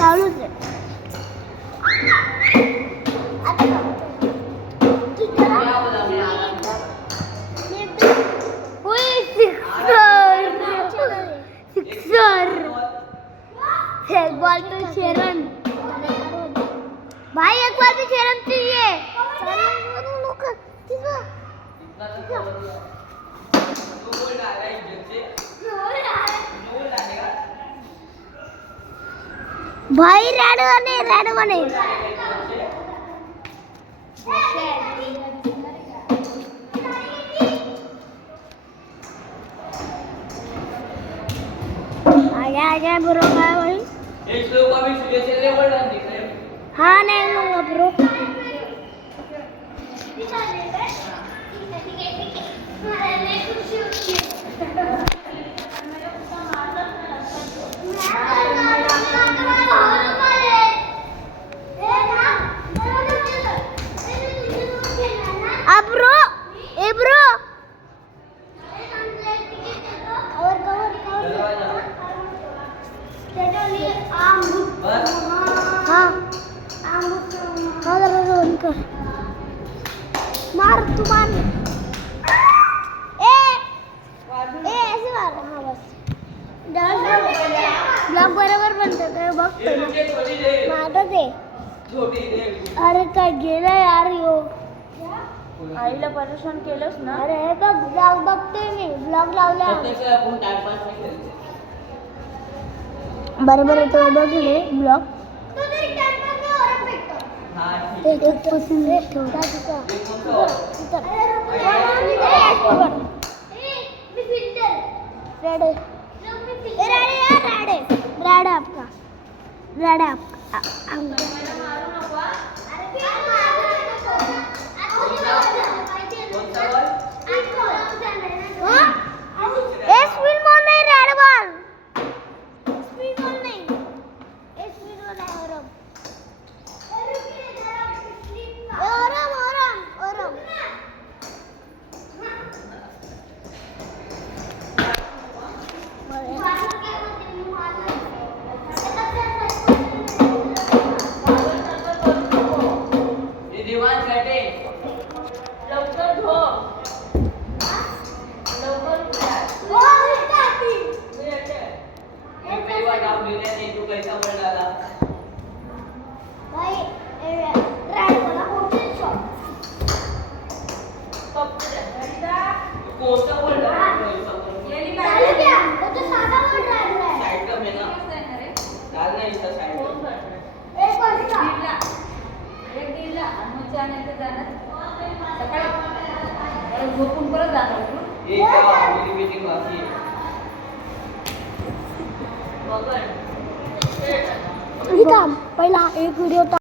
चालूच आहे. एक बॉल तो शेरन भाई, एक बॉल तो शेरन चाहिए. भाई रेड बने आजा ब्रो. काय भाई एक लोग अभी सीरियस लेवल डाल दिख रहे हैं. हाँ नहीं लूंगा ब्रो. ब्रो ए ब्रो मार तू मार. ऐसे मार. हाँ बस ब्लॉग बरोबर बनतो काय बघतो माझं ते. अरे काय गेलं यार यो. आईला परेशान केलंस ना. अरे हे बघ ब्लॉग बघतोय मी. ब्लॉग लावला बरोबर येतो बघले ब्लॉग. एक पसंत ठेवता झोपून परत जाणार तू. पहिला एक व्हिडिओ